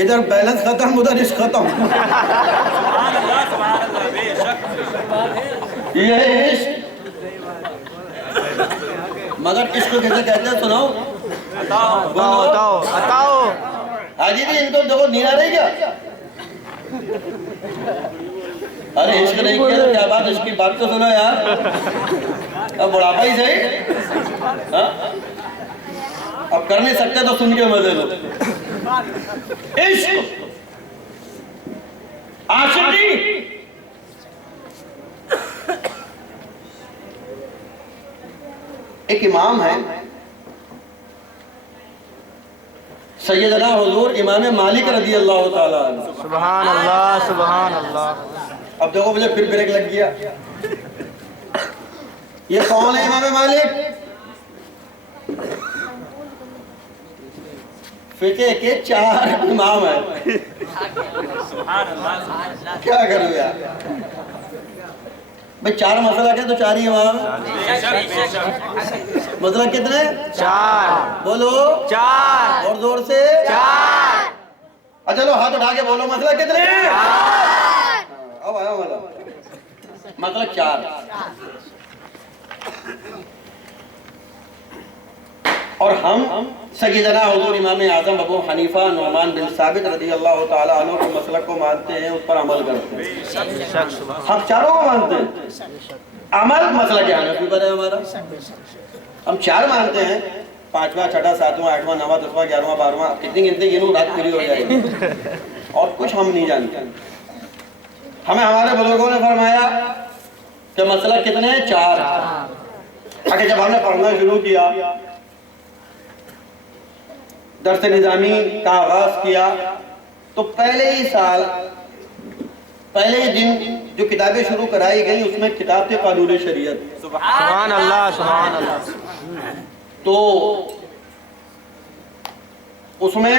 इधर बैलेंस खत्म, उधर इश्क खत्म। ये है इश्क। मगर इश्क कैसे कहते हैं सुनाओ? बताओ। हाजी जी इनको देखो नींद आ रही क्या? अरे इश्क नहीं किया तो क्या बात, इश्क की बात तो सुनो यार। अब बुढ़ापा ही सही। हाँ? अब कर नहीं सकते तो सुन के मजे लो। इश्क, आशिकी, एक इमाम है सैयदना हुजूर इमाम मालिक रज़ी अल्लाह ताला अन्हु। सुभान अल्लाह, सुभान अल्लाह। अब देखो मुझे फिर ब्रेक लग गया। ये कौन है इमाम मालिक? फिके के 4 इमाम है। क्या करूं यार भाई, 4 मसला के तो 4 ही इमाम है। मसला कितने? 4। बोलो 4 और जोर से 4। अच्छा लो हाथ उठा के बोलो मसला कितने? अब आया मतलब 4। और हम सय्यदना हुजूर इमाम आज़म अबू हनीफा नुअमान बिन साबित रज़ी अल्लाह ताला अन्हु के मसलक को मानते हैं, उस पर अमल करते हैं। हम चारों को मानते हैं। अमल मसला क्या है पर है हमारा। हम 4 मानते हैं, 5वां 6वां 7वां 8वां 9वां 10वां 11वां 12वां कितनी गिनती गिनूं रात पूरी हो जाएगी। और कुछ हम नहीं जानते। हमें हमारे बुजुर्गों ने फरमाया कि मसला कितने हैं? 4। आगे जब हमने पढ़ना शुरू किया, दर्स निज़ामी का आगाज किया, तो पहले ही साल पहले ही दिन जो किताबें शुरू कराई गई उसमें किताब थे कानून शरीयत। सुभान अल्लाह, सुभान अल्लाह। तो उसमें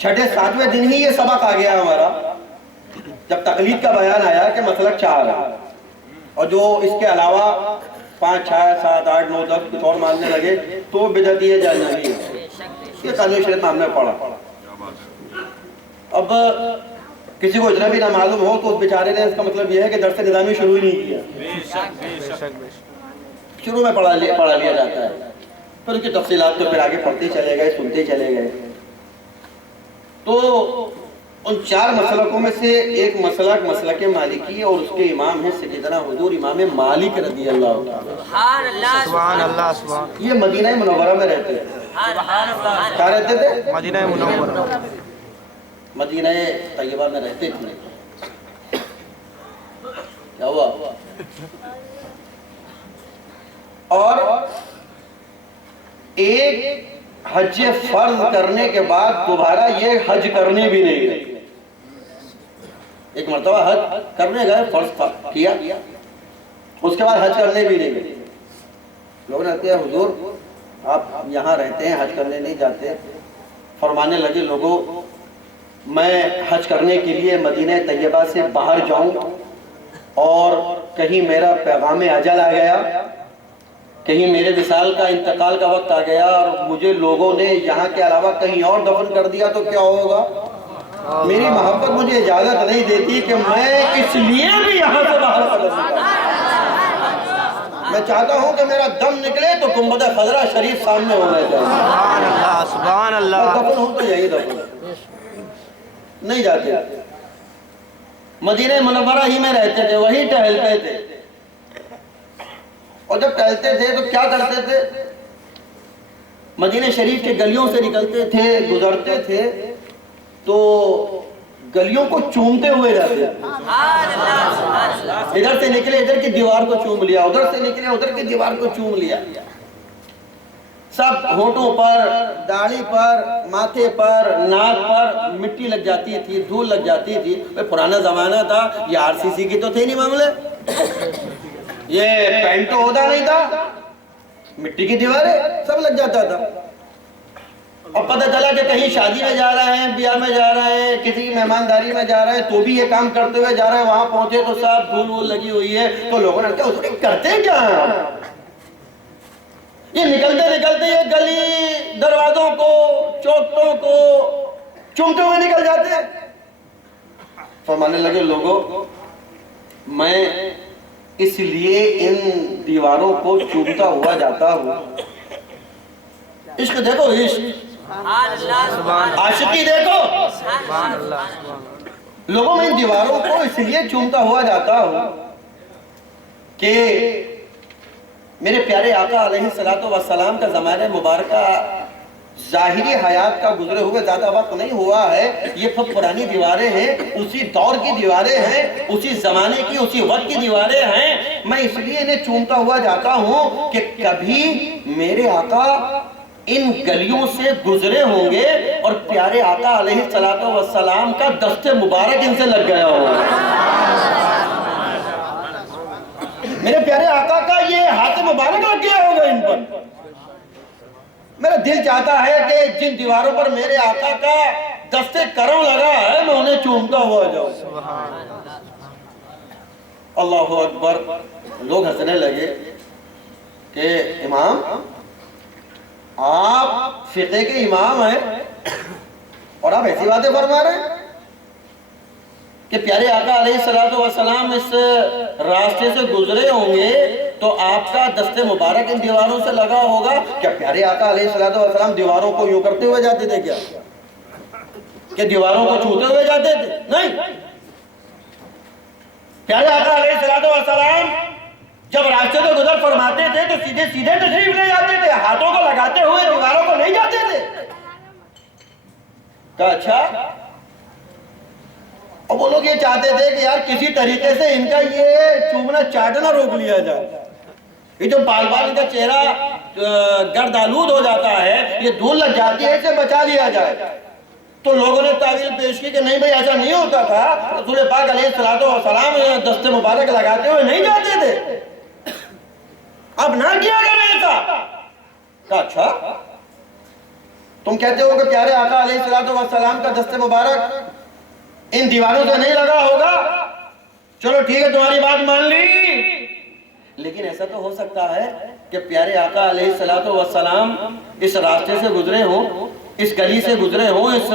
6ठे 7वें दिन ही ये सबक आ गया हमारा, जब तकलीद का बयान आया कि मसलक 4 है और जो इसके अलावा 5 6 7 8 9 10 कुछ और मानने लगे तो बिदअती है जाहनवी है। ये कानून शरीयत में हमने पढ़ा। अब किसी को इतना भी ना मालूम हो तो उस बेचारे ने इसका मतलब यह है कि दर्स निज़ामी शुरू ही नहीं किया। शुरू में पढ़ा लिया जाता है, फिर उसकी तफसीलात तो फिर आगे पढ़ते चले गए, सुनते चले गए। तो उन 4 मसलकों में से एक मसलक मसलक मालिकी और उसके इमाम है सय्यदना हुजूर इमाम मालिक रज़ी अल्लाह ताला। सुभान अल्लाह, सुभान। ये मदीना मुनव्वरा में रहते थे। क्या रहते थे? मदीना मुनव्वरा, मदीना तैयबा में रहते थे। क्या हुआ? और एक हज फर्ज करने के बाद दोबारा ये हज करने भी नहीं गए। एक मर्तबा हज करने गए, फर्ज किया, उसके बाद हज करने भी नहीं गए। लोग कहते हैं हुजूर आप यहाँ रहते हैं, हज करने नहीं जाते। फरमाने लगे लोगों, मैं हज करने के लिए मदीना तैयबा से बाहर जाऊं और कहीं मेरा पैगाम अजल आ गया, कहीं मेरे विसाल का इंतकाल का वक्त आ गया और मुझे लोगों ने यहाँ के अलावा कहीं और दफन कर दिया तो क्या होगा? मेरी मोहब्बत मुझे इजाजत नहीं देती कि मैं इसलिए भी यहाँ से बाहर कदम निकालूं। मैं चाहता हूँ कि मेरा दम निकले तो गुंबद खजरा शरीफ सामने होना चाहिए। सुभान अल्लाह, सुभान अल्लाह। दफन हो तो यही दफन, नहीं जाते। मदीना मुनव्वरा ही में रहते थे, वहीं टहलते थे। और जब टहलते थे तो क्या करते थे? मदीना शरीफ के गलियों से निकलते थे, गुजरते थे तो गलियों को चूमते हुए जाते थे। इधर से निकले इधर की दीवार को चूम लिया, उधर से निकले उधर की दीवार को चूम लिया। सब होठों पर, दाढ़ी पर, माथे पर, नाक पर मिट्टी लग जाती थी, धूल लग जाती थी। पुराना जमाना था, ये आरसीसी की तो थे नहीं मामले, ये पेंट तो होता नहीं था, मिट्टी की दीवारें सब लग जाता था। और पता चला कि कहीं शादी में जा रहे हैं, ब्याह में जा रहे हैं, किसी की मेहमानदारी में जा रहे हैं तो भी ये काम करते हुए जा रहे हैं। वहां पहुंचे तो सब धूल वूल लगी हुई है। तो लोगों ने कहा उसको करते क्या? ये निकलते निकलते ये गली दरवाजों को, चौखटों को, चूमते हुए निकल जाते। फरमाने लगे लोगों, मैं इसलिए इन दीवारों को चूमता हुआ जाता हूं। इश्क देखो, इश्क आशिकी देखो। लोगों, मैं इन दीवारों को इसलिए चूमता हुआ जाता हूं कि मेरे प्यारे आका अलैहिस्सलातु वस्सलाम का ज़माने मुबारका ज़ाहिरी हयात का गुजरे हुए ज़्यादा वक्त नहीं हुआ है। ये सब पुरानी दीवारें हैं, उसी दौर की दीवारें हैं, उसी ज़माने की, उसी वक्त की दीवारें हैं। मैं इसलिए इन्हें चूमता हुआ जाता हूँ कि कभी मेरे आका इन गलियों से गुजरे होंगे और प्यारे आका अलैहिस्सलातु वस्सलाम का दस्ते मुबारक इनसे लग गया होगा। मेरे प्यारे आका का ये हाथ मुबारक लग गया होगा इन पर। मेरा दिल चाहता है कि जिन दीवारों पर मेरे आका का दस्ते करम लगा है, मैं उन्हें चूमता हुआ जाऊं। अल्लाहु अकबर। लोग हंसने लगे कि इमाम, आप फिक़े के इमाम हैं और आप ऐसी बातें फरमा रहे हैं कि प्यारे आका अलैहिस्सलातु वस्सलाम इस रास्ते से गुजरे होंगे तो आपका दस्ते मुबारक इन दीवारों से लगा होगा। क्या प्यारे आका अलैहिस्सलातु वस्सलाम दीवारों को यूं करते हुए जाते थे क्या? कि दीवारों को छूते हुए जाते थे? नहीं। प्यारे आका अलैहिस्सलातु वस्सलाम जब रास्ते से गुजर फरमाते थे तो सीधे सीधे तशरीफ ले जाते थे, हाथों को लगाते हुए दीवारों को नहीं जाते थे। क्या अच्छा? और वो लोग ये चाहते थे कि यार किसी तरीके से इनका ये चूमना चाटना रोक लिया जाए। ये जो बाल बाल इनका चेहरा गर्द आलूद हो जाता है, ये धूल लग जाती है, इसे बचा लिया जाए। तो लोगों ने तावील पेश की कि नहीं भाई, ऐसा नहीं होता था। रसूल पाक अलैहिस्सलातु वस्सलाम दस्ते मुबारक लगाते हुए नहीं जाते थे। अब ना किया करें ऐसा। अच्छा, तुम कहते हो कि प्यारे आका अलैहिस्सलातु वस्सलाम का दस्ते मुबारक इन दीवारों से नहीं लगा होगा। चलो ठीक है, तुम्हारी बात मान ली, लेकिन ऐसा तो हो सकता है कि प्यारे आका अलैहिस्सलातु वस्सलाम इस रास्ते से गुजरे हो, इस गली से गुजरे हो, इस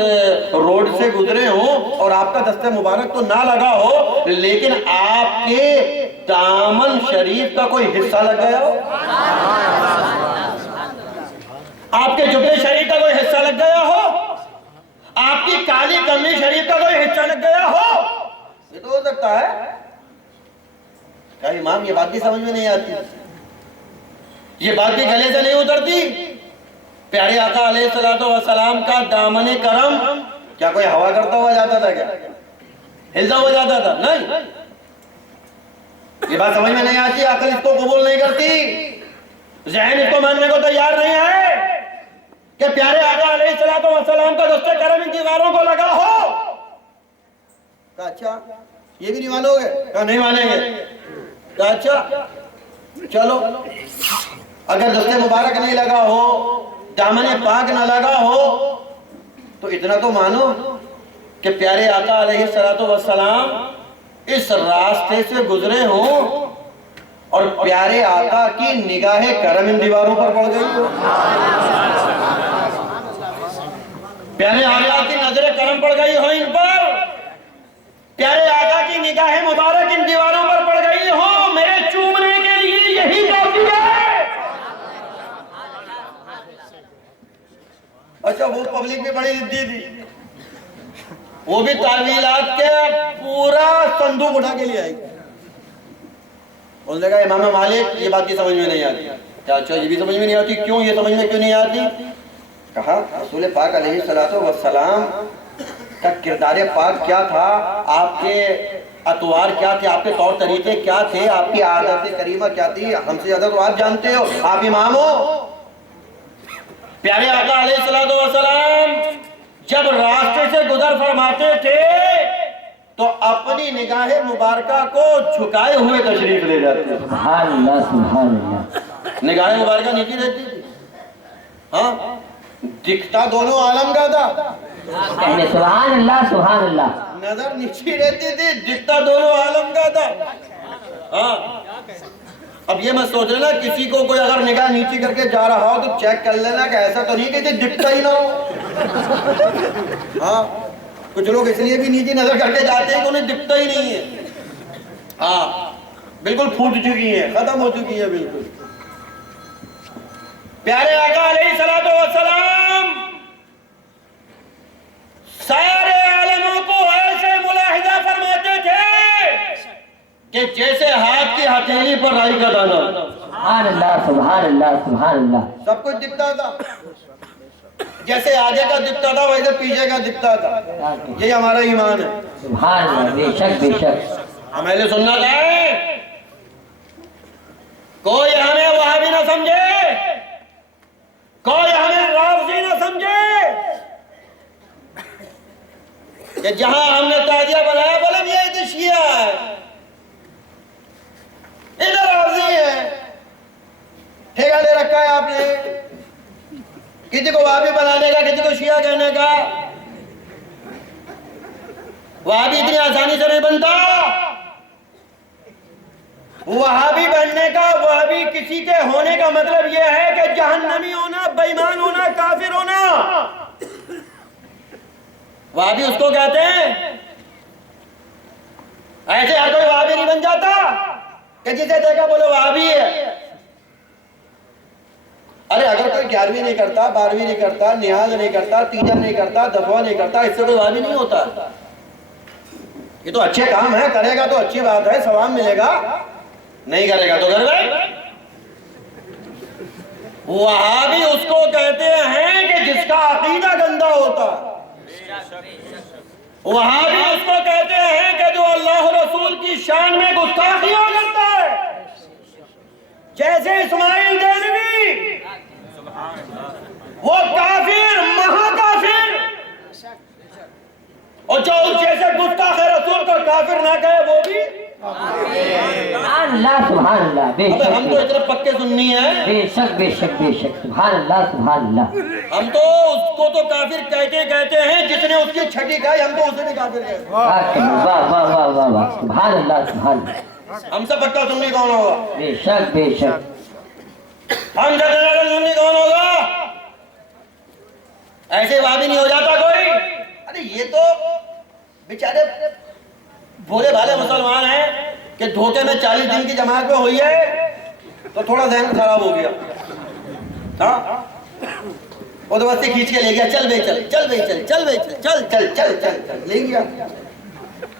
रोड से गुजरे हो और आपका दस्ते मुबारक तो ना लगा हो, लेकिन आपके दामन शरीफ का कोई हिस्सा लग गया हो, आपके जुब्बे शरीफ का कोई हिस्सा लग गया हो, आपकी काली कमी शरीफ का कोई हिस्सा लग गया हो। ये तो हो सकता है। क्या इमाम, ये बात भी समझ में नहीं आती? ये बात भी गले से नहीं उतरती? प्यारे आका अलैहिस्सलातु वस्सलाम का दामने करम क्या कोई हवा करता हुआ जाता था? क्या हिलता हुआ जाता था? नहीं। ये बात समझ में नहीं आती, अकल इसको कबूल नहीं करती, ज़हन इसको मानने को तैयार नहीं है कि प्यारे आका अलैहिस्सलातु वस्सलाम का दस्ते करम इन दीवारों को लगा हो। अच्छा, ये भी नहीं मानोगे? क्या नहीं मानेंगे? अच्छा, चलो, अगर दस्ते मुबारक नहीं लगा हो, दामने पाक न लगा हो, तो इतना तो मानो कि प्यारे आका अलैहिस्सलातु वस्सलाम इस रास्ते से गुजरे हो और प्यारे आका की निगाहे करम इन दीवारों पर पड़ गई हो। प्यारे आका की नजर करम पड़ गई हो इन पर, प्यारे आका की निगाहें मुबारक इन दीवारों पर पड़ गई हो। मेरे चूमने के लिए यही काफी है। अच्छा, वो पब्लिक भी बड़ी जिद्दी थी, वो भी तावीलात के पूरा संदूक उठा के लिए आएगी। उसने कहा इमाम मालिक, ये बात की समझ में नहीं आती। क्या? अच्छा, ये भी समझ में नहीं आती? क्यों? ये समझ में क्यों नहीं आती? कहा रसूल पाक अलैहिस्सलातु वस्सलाम का किरदार पाक क्या था, आपके अतवार क्या थे, आपके तौर तरीके क्या थे, आपकी आदत करीमा क्या थी, हमसे ज्यादा तो आप जानते हो, आप इमाम हो। प्यारे आका अलैहिस्सलातु वस्सलाम जब रास्ते से गुजर फरमाते थे तो अपनी निगाहे मुबारका को झुकाए हुए तशरीफ ले जाते थे। निगाहे मुबारका नीचे रहती थी। हाँ, दिखता दोनों आलम का था। सुभान अल्लाह, सुभान अल्लाह। नजर नीचे रहती थी, दिखता दोनों आलम का था। हाँ, अब ये मत सोच लेना किसी को कोई अगर निगाह नीचे करके जा रहा हो तो चेक कर लेना कि ऐसा तो नहीं कि दिखता ही ना हो। हाँ, कुछ लोग इसलिए भी नीची नजर करके जाते हैं कि उन्हें दिखता ही नहीं है। हाँ, बिल्कुल फूट चुकी है, खत्म हो चुकी है बिल्कुल। प्यारे आका अलैहिस्सलातु वस्सलाम सारे आलमों को ऐसे मुलाहिजा फरमाते थे कि जैसे हाथ की हथेली पर राई का दाना। सुभान अल्लाह, सुभान अल्लाह, सुभान अल्लाह। सब कुछ दिखता था, जैसे आगे का दिखता था वैसे पीछे का दिखता था। ये हमारा ईमान है। सुभान अल्लाह, बेशक बेशक। हम अहले सुन्नत हैं, कोई हमें वहाबी ना समझे, कोई हमें राफ़िज़ी ना समझे कि जहां हमने ताजिया बनाया बोले ये इधर शिया है, इधर राफ़िज़ी है। ठेका ले रखा है आपने, किसी को वहाबी बनाने का, किसी को शिया कहने का। वहाबी इतनी आसानी से नहीं बनता। वहाबी बनने का, वहाबी किसी के होने का मतलब यह है कि जहन्नमी होना, बेईमान होना, काफिर होना। वहाबी उसको कहते हैं। ऐसे हर कोई वहाबी नहीं बन जाता कि जिसे देखा बोले वहाबी है। अरे अगर कोई 11वीं नहीं करता, 12वीं नहीं करता, नियाज नहीं करता, तीजा नहीं करता, 10वां नहीं करता, इससे कोई वहाबी नहीं होता। ये तो अच्छे काम है, करेगा तो अच्छी बात है, सवाब मिलेगा। नहीं करेगा तो घर में। वहाबी उसको कहते हैं कि जिसका अकीदा गंदा होता। वहाबी उसको कहते हैं कि जो अल्लाह रसूल की शान में गुस्ताखियां करता है, जैसे इस्माइल देलवी, वो काफिर, महाकाफिर। और जो जैसे गुस्ताख रसूल को काफिर ना कहे वो भी। सुभान अल्लाह, सुभान अल्लाह, बेशक। हम तो इतने पक्के सुन्नी हैं। बेशक बेशक बेशक। सुभान अल्लाह, सुभान अल्लाह। हम तो उसको तो काफिर कहते हैं जिसने उसकी छठी खाई, हम तो उसे भी काफिर कहते हैं। वाह वाह वाह वाह वाह। सुभान अल्लाह, सुभान अल्लाह। हमसे पक्का सुन्नी कौन होगा? बेशक बेशक। हमसे ज्यादा सुन्नी कौन होगा? ऐसे वहां भी नहीं हो जाता कोई। अरे ये तो बेचारे भोले भाले मुसलमान हैं कि धोखे में 40 दिन की जमात में हुई है तो थोड़ा ज़हन खराब हो गया। हाँ, वो तो बस खींच के ले गया, चल भाई चल, चल भाई चल, चल भाई चल, चल चल चल चल चल ले गया।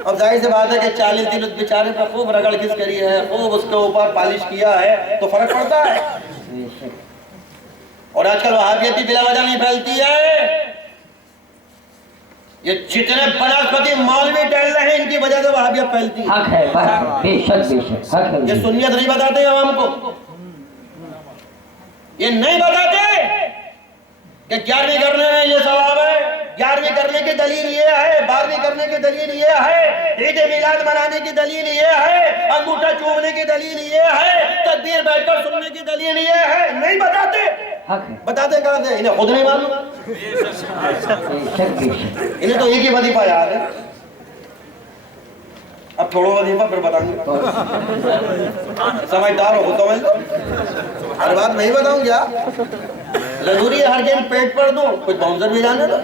अब जाहिर सी बात है कि 40 दिन उस बेचारे पर खूब रगड़ घिस करी है, खूब उसके ऊपर पालिश किया है, तो फर्क पड़ता है। और आजकल वहाबियत भी बिला वजह नहीं फैलती है। ये जितने बनास्पति मौलवी टहल रहे हैं, इनकी वजह से वहाबियत फैलती है। हक है, बेशक बेशक हक है। ये सुन्नियत नहीं बताते आवाम को, ये नहीं बताते कि 11वीं करने में ये सवाब है, 11वीं करने की दलील ये है, 12वीं करने की दलील ये है, ईद मिलाद मनाने की दलील ये है, अंगूठा चूमने की दलील ये है, तकबीर बैठकर सुनने की दलील ये है। नहीं बताते। बताते कहां से? इन्हें खुद नहीं मालूम। इन्हें तो एक ही वजीफा याद है। अब छोड़ो वजीफा, फिर बताऊंगे। समझदार हो तो समझ लो, हर बात नहीं बताऊं क्या? जरूरी है हर गेंद पेट पर दो, कुछ बाउंसर भी जाने दो,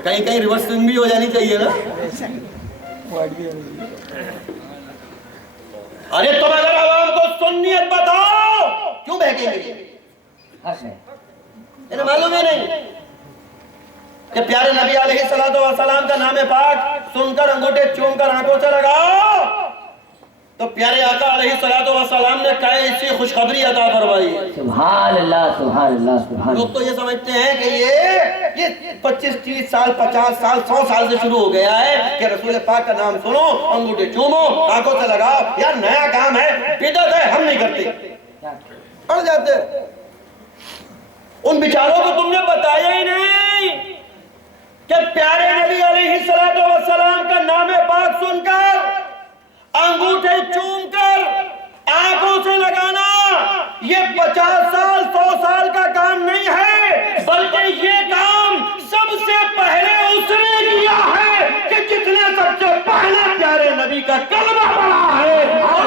कहीं कहीं रिवर्स स्विंग भी हो जानी चाहिए ना। अरे तुम अगर आवाम को सुन्नियत बताओ, क्यों बहकेंगे? इन्हें मालूम ही नहीं कि प्यारे नबी अलैहिस्सलातु वस्सलाम का नाम पाक सुनकर, अंगूठे चूमकर आंखों से लगाओ तो प्यारे आका अलैहिस्सलातु वस्सलाम ने कैसी खुशखबरी अता फरमाई। सुभान अल्लाह, सुभान अल्लाह, सुभान। लोग तो ये समझते हैं कि ये 25, 30 साल, 50 साल, 100 साल से शुरू हो गया है कि रसूल पाक का नाम सुनो, अंगूठे चूमो, आंखों से लगाओ। यार नया काम है, बिदअत है, हम नहीं करते, अड़ जाते। उन बेचारों को तुमने बताया ही नहीं कि प्यारे नबी अलैहिस्सलातु वस्सलाम का नाम पाक सुनकर, अंगूठे चूमकर, आंखों से लगाना ये 50 साल, 100 साल का काम नहीं है, बल्कि ये काम सबसे पहले उसने किया है कि जिसने सबसे पहले प्यारे नबी का कलमा पढ़ा है। और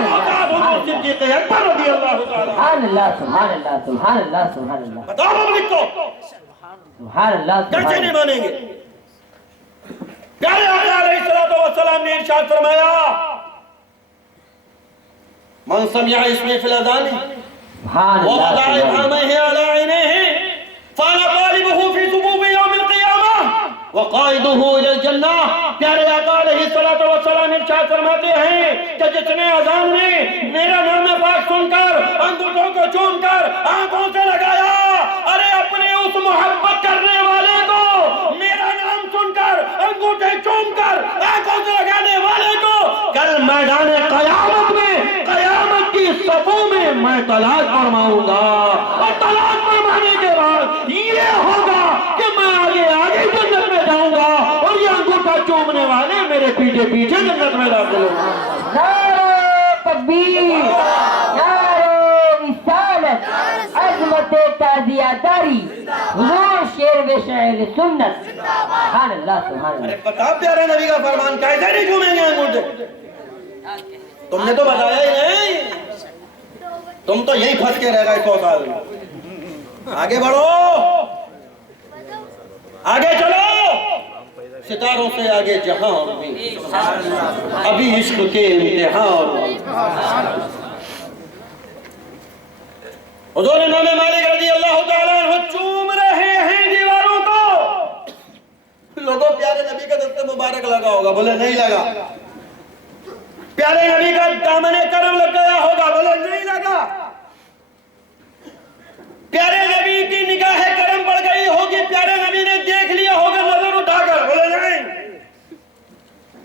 वो सिद्दीक़ अकबर रज़ियल्लाहु ताला। सुभान अल्लाह, सुभान अल्लाह, सुभान अल्लाह, सुभान अल्लाह। बताओ पब्लिक को सुभान अल्लाह कैसे नहीं मानेंगे? प्यारे आका अलैहिस्सलातु वस्सलाम ने इरशाद फरमाया, मन समिअ इसमें फिल अज़ान सुभान व अल्लाह वदअ इबामैहि अला ऐनैहि फाना तालिबुहु फी सुबूबि यौमिल क़ियामह व क़ाइदुहु इलल जन्नह। प्यारे आका अलैहिस्सलातु वस्सलाम इरशाद फरमाते हैं कि जिसने अज़ान में मेरा नाम पाक सुनकर अंगूठों को चूमकर आंखों से लगाया, अरे अपने उस मोहब्बत करने वाले को, मेरा नाम सुनकर अंगूठे चूमकर आंखों से लगाने वाले को कल मैदान क़यामत में, क़यामत की सफों में मैं तलाश फरमाऊंगा। और तलाश फरमाने के बाद ये होगा कि मैं आगे आगे जन्नत में जाऊंगा और ये अंगूठा चूमने वाले मेरे पीछे पीछे जन्नत में दाखिल होंगे। नारे तकबीर, नारे रिसालत, अज़मत ताज़ियादारी, हुज़ूर शेर शायर सुन्नत। सुभान अल्लाह सुभान अल्लाह। पता प्यारे नबी का फरमान कैसे नहीं चूमेंगे अंगूठे? तुमने तो बताया ही नहीं, तुम तो यही फंस के रह गए 100 साल में। आगे बढ़ो, आगे चलो, सितारों से आगे जहां और भी, अभी इश्क के इम्तिहान और भी। हुज़ूर इमाम मालिक रज़ी अल्लाह तआला अन्हु चूम रहे हैं दीवारों को। लोगों प्यारे नबी का दस्ते मुबारक लगा होगा, बोले नहीं लगा। प्यारे नबी का दामने करम लग गया होगा, बोले नहीं लगा। प्यारे नबी की निगाह करम पड़ गई होगी, प्यारे नबी ने देख लिया होगा नजर उठाकर, बोले नहीं।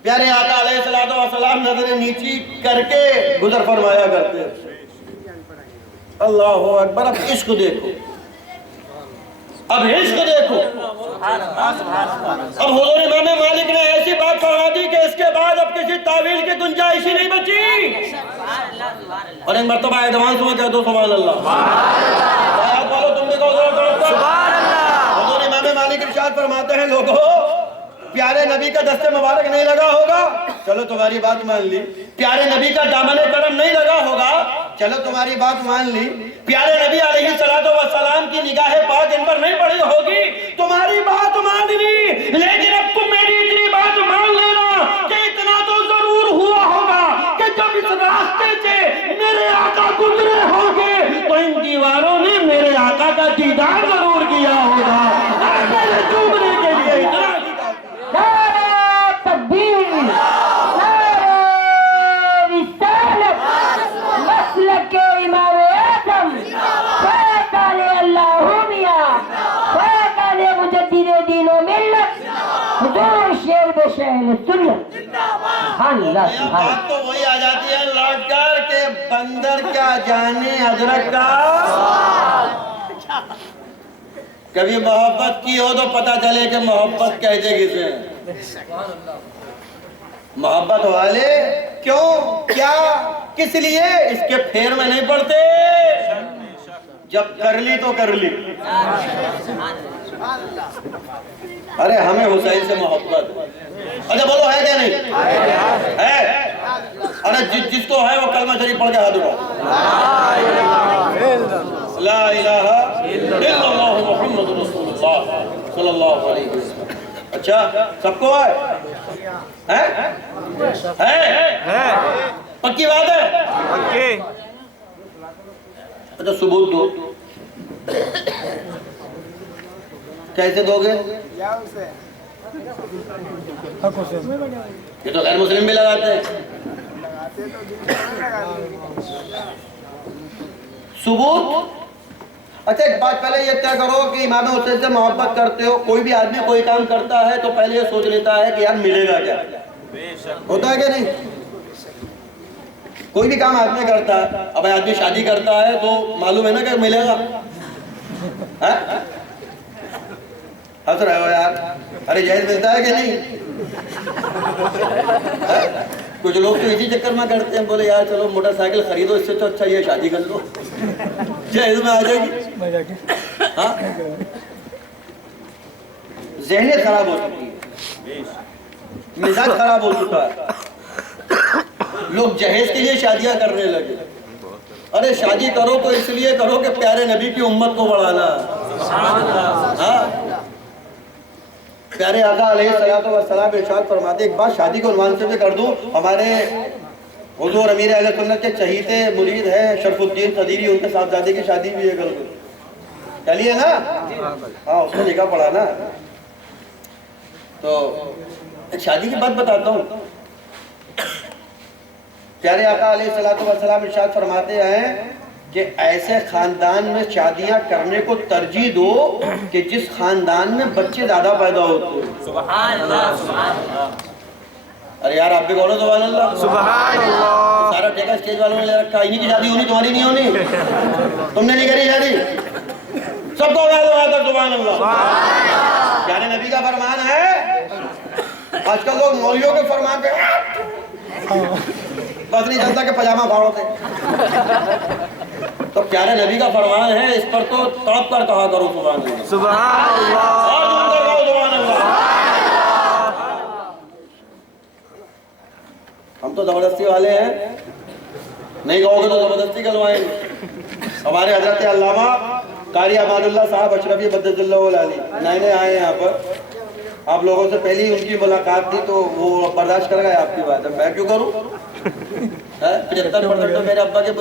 प्यारे आका अलैहिस्सलातु वस्सलाम नजर नीची करके गुजर फरमाया करते। अल्लाह अकबर। अब इश्क देखो, अब इश्क देखो। अब हुज़ूर इमाम मालिक ने ऐसी बात फरमा दी कि इसके बाद अब किसी तावील की गुंजाइश ही नहीं बची। और एक मर्तबा एडवांस में कह दो सुभान अल्लाह। बोलो तुम भी कहो सुभान अल्लाह। हुज़ूर इमाम मालिक इरशाद फरमाते हैं, लोगों प्यारे नबी का दस्ते मुबारक नहीं लगा होगा, चलो तुम्हारी बात मान ली। प्यारे नबी का दामने करम नहीं लगा होगा, चलो तुम्हारी बात मान ली। प्यारे नबी अलैहिस्सलातु वस्सलाम की निगाह पाक इन पर नहीं पड़ी होगी, तुम्हारी बात मान ली। लेकिन अब तुम मेरी इतनी बात मान लेना कि इतना तो जरूर हुआ होगा कि जब इस रास्ते से मेरे आका गुजरे होंगे तो इन दीवारों ने मेरे आका का दीदार जरूर किया होगा। मेरे चूमने के लिए इतना नारे तकबीर, नारे रिसालत, मसलक के इमाम आज़म, फ़ैज़ अल्लाह मियां, फ़ैज़ मुजद्दिद दीन व मिल्लत, हुज़ूर शेर शायर सुन्नत। सुभान अल्लाह सुभान अल्लाह। तो वही आ जाती है लौट कर के बंदर क्या जाने अदरक का। कभी मोहब्बत की हो तो पता चले कि मोहब्बत कहते किसे। मोहब्बत वाले क्यों, क्या, किस लिए, इसके फेर में नहीं पड़ते। जब कर ली तो कर ली। अरे हमें हुसैन से मोहब्बत, अच्छा बोलो है क्या नहीं है? अरे जिसको है वो कलमा शरीफ पढ़ के हाथ उठाओ। ला इलाहा इल्लल्लाह मुहम्मदुर रसूलुल्लाह सल्लल्लाहु अलैहि वसल्लम। अच्छा सबको है? पक्की बात है? अच्छा सबूत दो। कैसे दोगे? ये तो गैर मुस्लिम भी लगाते हैं। सबूत? अच्छा एक बात पहले ये तय करो कि इमाम हुसैन से मोहब्बत करते हो। कोई भी आदमी कोई काम करता है तो पहले ये सोच लेता है कि यार मिलेगा क्या, होता है क्या नहीं? कोई भी काम आदमी करता है, अब आदमी शादी करता है तो मालूम है ना कि मिलेगा। हंस रहे हो यार, अरे जहेज मिलता है कि नहीं? कुछ लोग तो इसी चक्कर में करते हैं, बोले यार चलो मोटरसाइकिल खरीदो, इससे तो अच्छा ये शादी कर लो, जहेज में आ जाएगी। हाँ ज़हनियत खराब हो चुकी है, मिजाज खराब हो चुका है। लोग जहेज के लिए शादियां करने लगे। अरे शादी करो तो इसलिए करो कि प्यारे नबी की उम्मत को बढ़ाना। हाँ प्यारे आका अलैहिस्सलातु वस्सलाम इरशाद फरमाते, एक बात शादी को उन्वान से भी कर दूं, हमारे हुजूर अमीर अहले सुन्नत के चहीते मुरीद है शरफुद्दीन कदीरी, उनके साहबजादे की शादी भी है कल को, चलिए ना। हाँ, उसने लिखा पढ़ा ना। तो एक शादी की बात बताता हूँ। प्यारे आका अलैहिस्सलातु वस्सलाम इरशाद फरमाते हैं कि ऐसे खानदान में शादियां करने को तरजीह दो कि जिस खानदान में बच्चे ज्यादा पैदा होते हैं। सुभान अल्लाह, सुभान अल्लाह। अरे यार आप भी बोलो सुभान अल्लाह। सुभान अल्लाह। सारा ठेका स्टेज वालों ने ले रखा, इन्हीं की शादी होनी, तुम्हारी नहीं होनी। तुमने नहीं करी शादी, सबको सुभान अल्लाह। प्यारे नबी का फरमान है। आजकल लोग मौलियों के फरमान पे बस नहीं चलता कि पजामा फाड़ोते। तो प्यारे नबी का फरमान है, इस पर तो तड़प कर कहा करो सुभान अल्लाह। सुभान अल्लाह। और तुम कर कहो सुभान अल्लाह। हम तो जबरदस्ती वाले हैं, नहीं कहोगे तो जबरदस्ती करवाएंगे। हमारे हजरत अल्लामा कारी अमानुल्लाह साहब अशरफी बद्दुल्लाह अली नए आए यहाँ पर, आप लोगों से पहले ही उनकी मुलाकात थी तो वो बर्दाश्त कर गए आपकी बात। मैं क्यों करूँ? 75% तो मेरे अब्बा के